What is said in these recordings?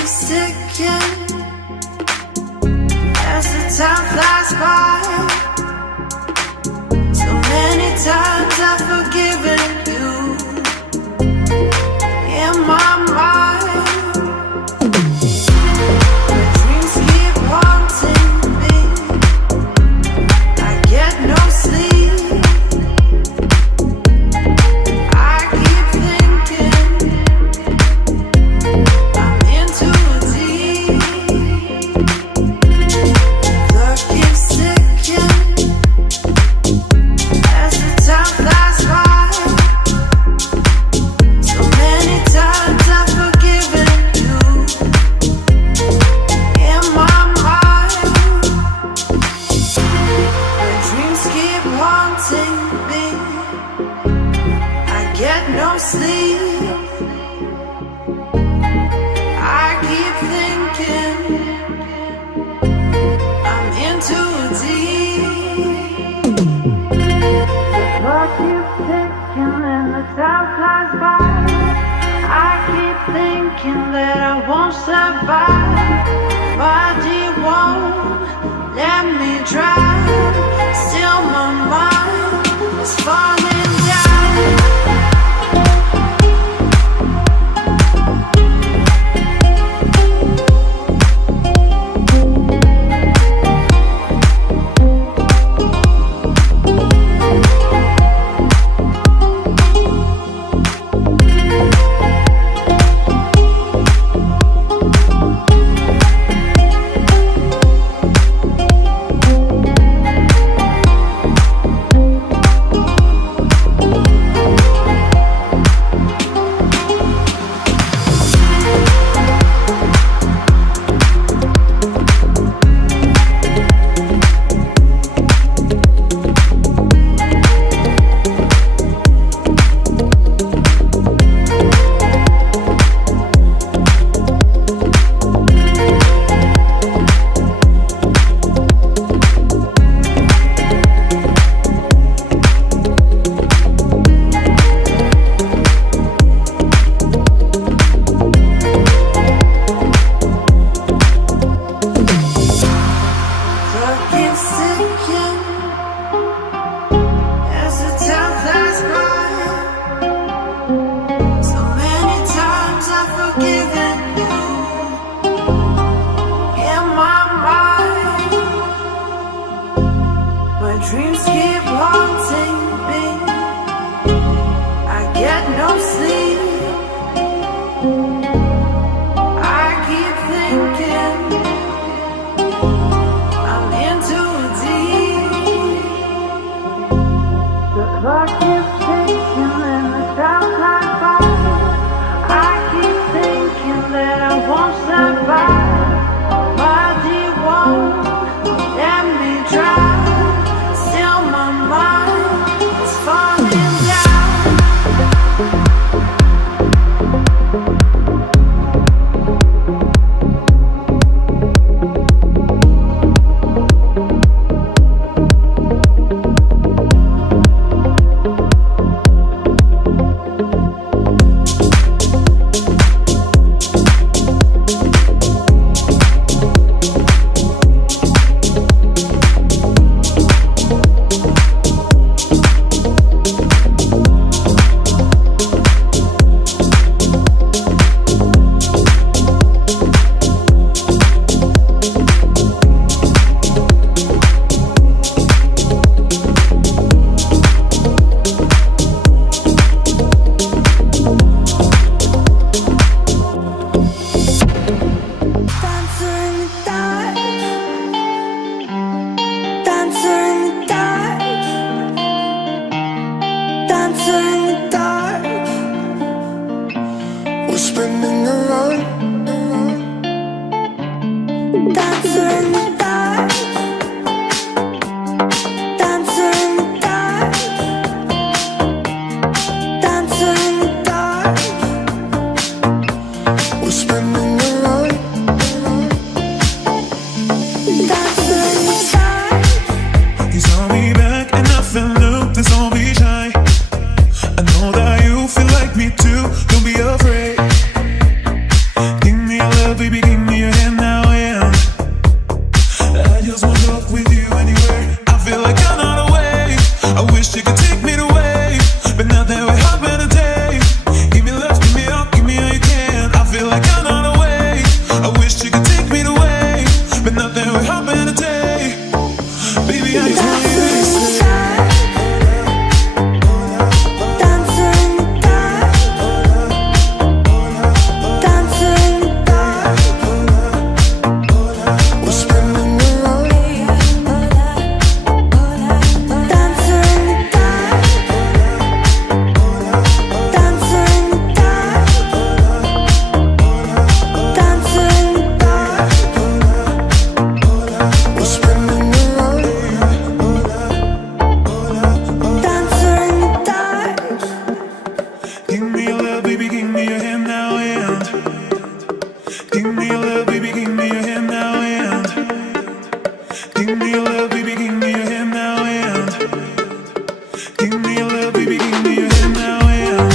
keeps ticking as the time flies by. So many times I've forgiven you in my mind. My dreams keep haunting me. I get no sleep. I keep thinking I'm in too deep. Clock keeps ticking as the time flies by. So many times I've forgiven you in my mind. My dreams keep haunting me. I get no sleep. I keep thinking I'm in too deep. The clock keeps ticking and the time flies by. I keep thinking that I won't survive. Body won't let me drown. Still my mind is falling down. Clock keeps ticking as the time flies by. So many times I've forgiven you in my mind. My dreams keep haunting me. I get no sleep. I keep thinking I'm in too deep. The clock keeps ticking and the time flies by. I keep thinking that I won't survive. Body won't let me drown. Still my mind is falling down. Spinning around, dancer in the dark, dancer in the dark, dancer in the dark. We're spinning around, dancer in the dark. You saw me back and nothing new, then saw me shine. I know that you feel like me too, don't be afraid. Give me your love, baby. Give me your love, baby, give me your hand now and give me your love, baby, give me your hand now and give me your love, baby, give me your hand now and give me your love, baby, give me your hand now and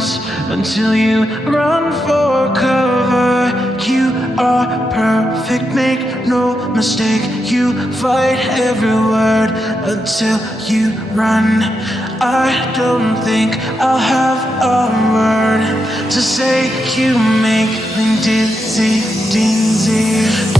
sounds until you run for cover. You are perfect, make no mistake. You fight every word until you run. I don't think I'll have a word to say. You make me dizzy, dizzy.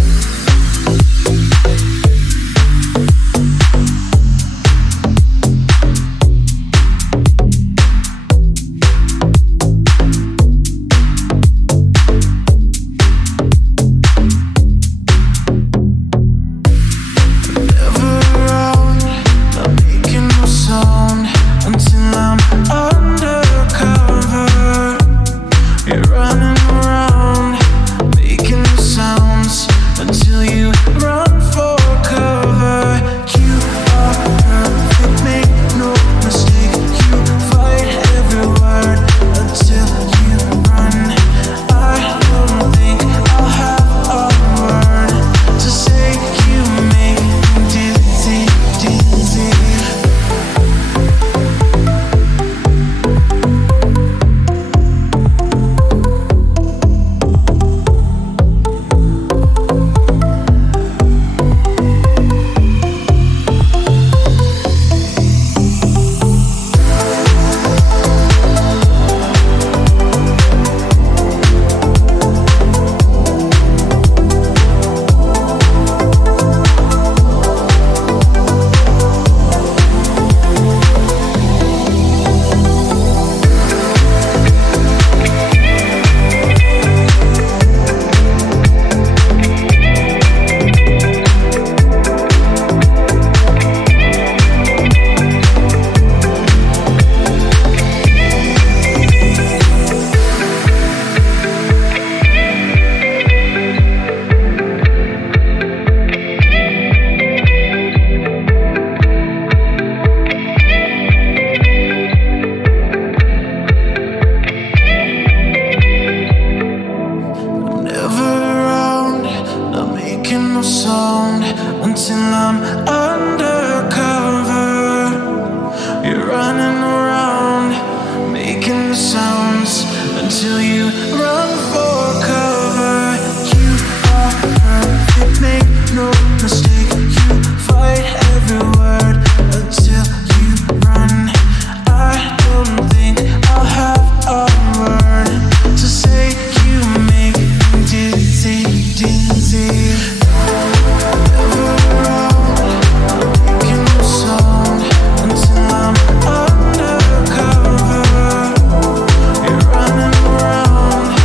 Running around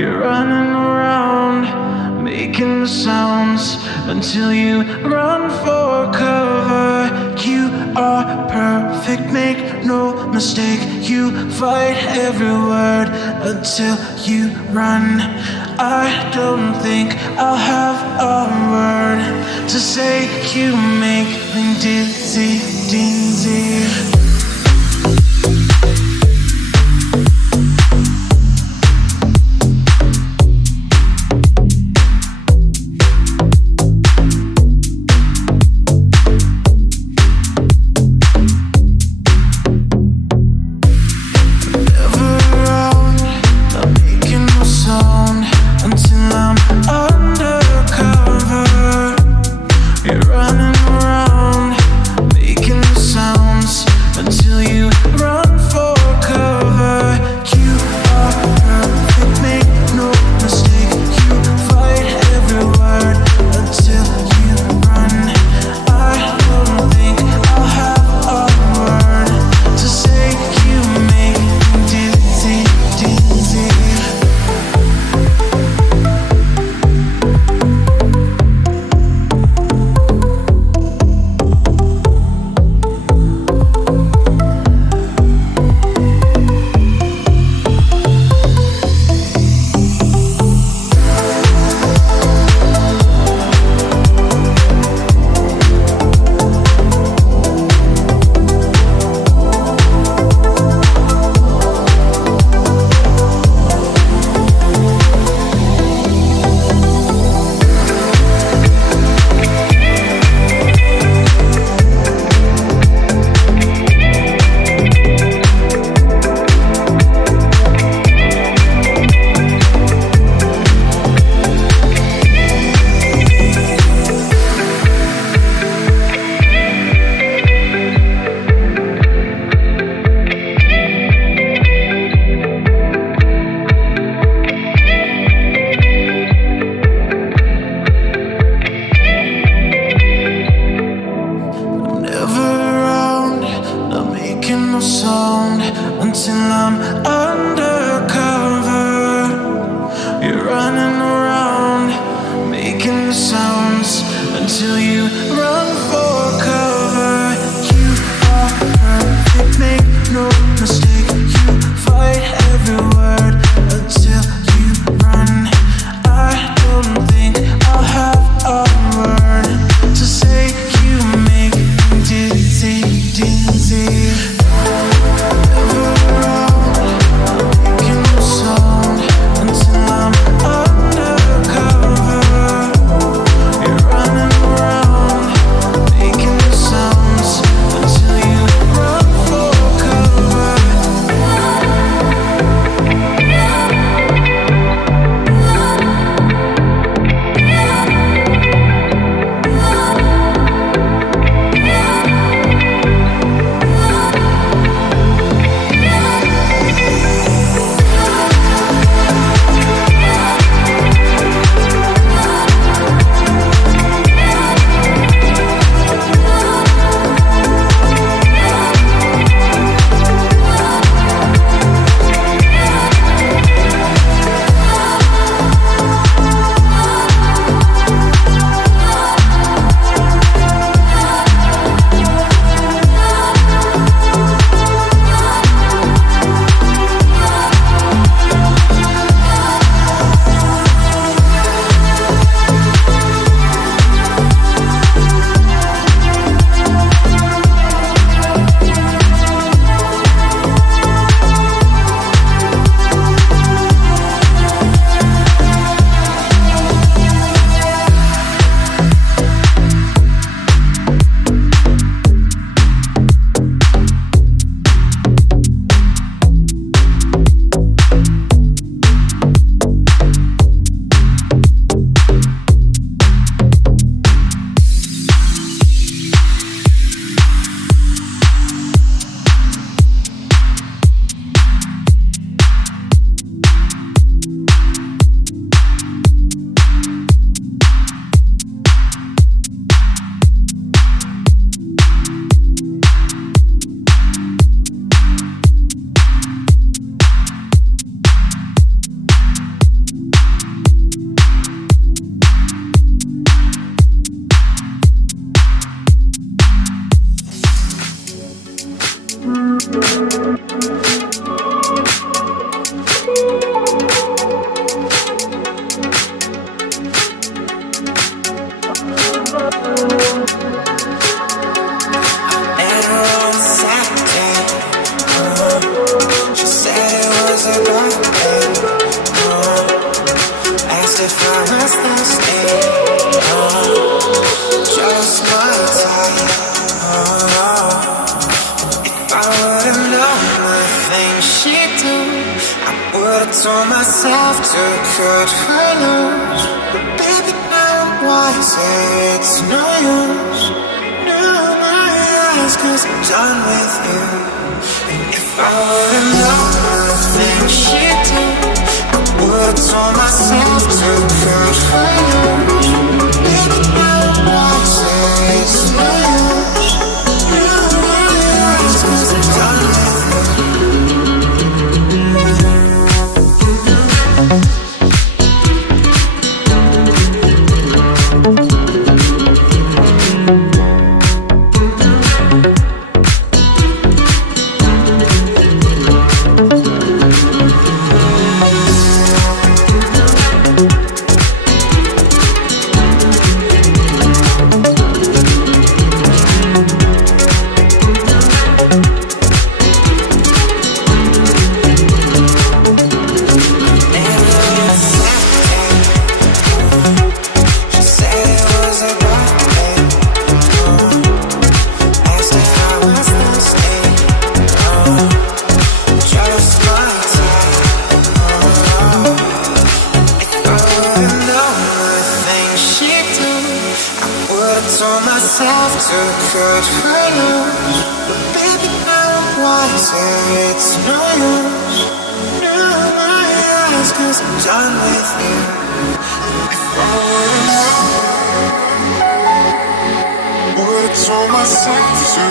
You're running around, making the sounds until you run for cover. You are perfect, make no mistake. You fight every word until you run. I don't think I'll have a word to say. You make me dizzy, dizzy. myself to cut her loose. But baby, now why say it's no use? Now my eyes, 'cause I'm done with you. And if I would've known the things she did, I would've told myself to cut her loose. Baby, now why say it's no use? Now my eyes, 'cause I'm done with you. Told myself to cut her loose. But baby, now why say it's no use? Now my eyes, 'cause I'm done with you. If I would've told myself to